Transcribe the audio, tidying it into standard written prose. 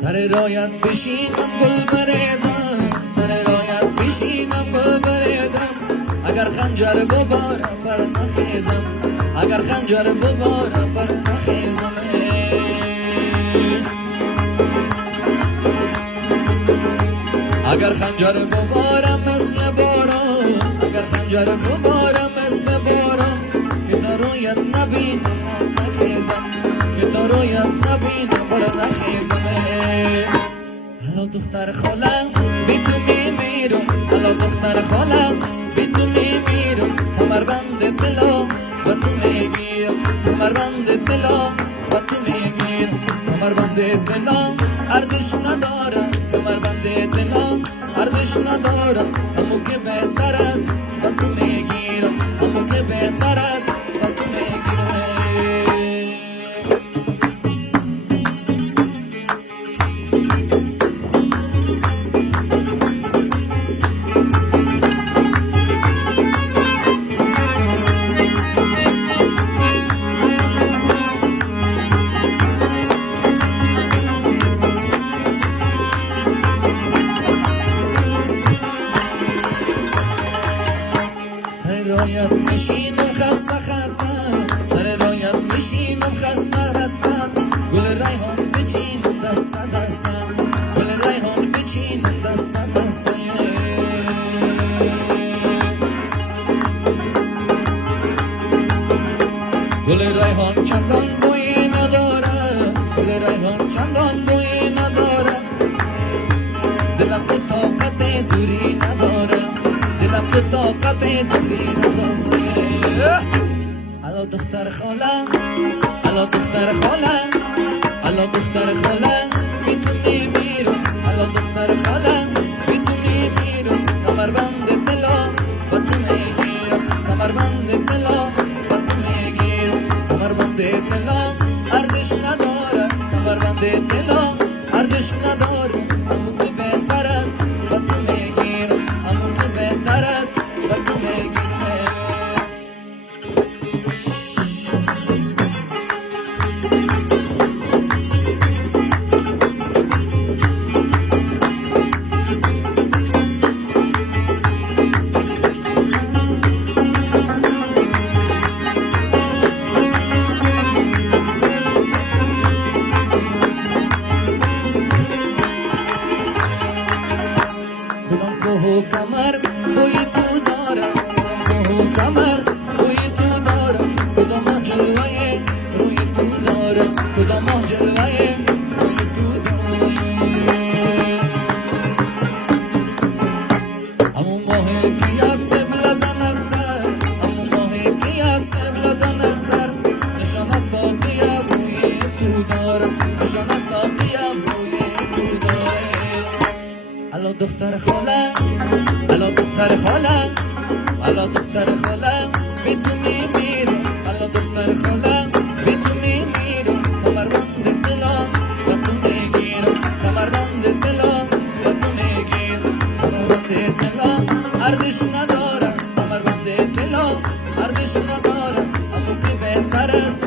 سر رایت بشینم گل بریزم، سر رایت بشینم گل بریزم، اگر خنجر ببارم بر نخیزم، اگر خنجر ببارم بر نخیزم. اگر خنجر ببارم مثل باران، اگر خنجر ببارم مثل باران، که در رویت نبینم نخیزم، که در رویت نبینم بر نخیزم. هلا دختر خالم بی تو میمیرم، هلا دختر خالم بی تو میمیرم، کمربند دلم و تو میگیرم، کمربند دلم و تو میگیرم، کمربند دلم ارزش ندارم، کمربند دلم ارزش ندارم، همون که بهتر است و تو میگیرم، همون که بهتر است و تو میگیرم. رایت میشینم خسته خسته، سر رایت میشینم خسته خسته، گل ریحان بچینم دسته دسته، گل ریحان بچینم دسته دسته. گل ریحان چندان بوی نداره، گل ریحان چندان بوی نداره، دلم تو طاقت دوری نداره، دلم که طاقت دوری نداره. الا دختر خالم، الا دختر خالم، الا دختر خالم بی تو میمیرم، الا دختر خالم بی تو میمیرم، کمربند دلم و تو میگیرم، کمربند دلم و تو میگیرم، کمربند دلم ارزش نداره، کمربند دلم ارزش نداره، همون که بهتر است و تو میگیرم، همون که بهتر است و تو میگیرم. کدام کوه و کمر بوی تو دارم، کدام کوه و کمر بوی تو دارم، کدام ماه جلوه روی تو دارم، کدام ماه جلوه روی تو دارم. همون ماه کی است قبل زند سر، همون ماه کی است قبل زند سر، نشان است آقیم روی تو دارم، نشان است آقیم روی تو دارم. الا دختر خالم، الا دختر خالم، الا دختر خالم بی تو میمیرم، الا دختر خالم بی تو میمیرم، کمربند دلم و تو میگیرم، کمربند دلم و تو میگیرم، کمربند دلم ارزش ندارم، کمربند دلم ارزش ندارم، همون که بهتر است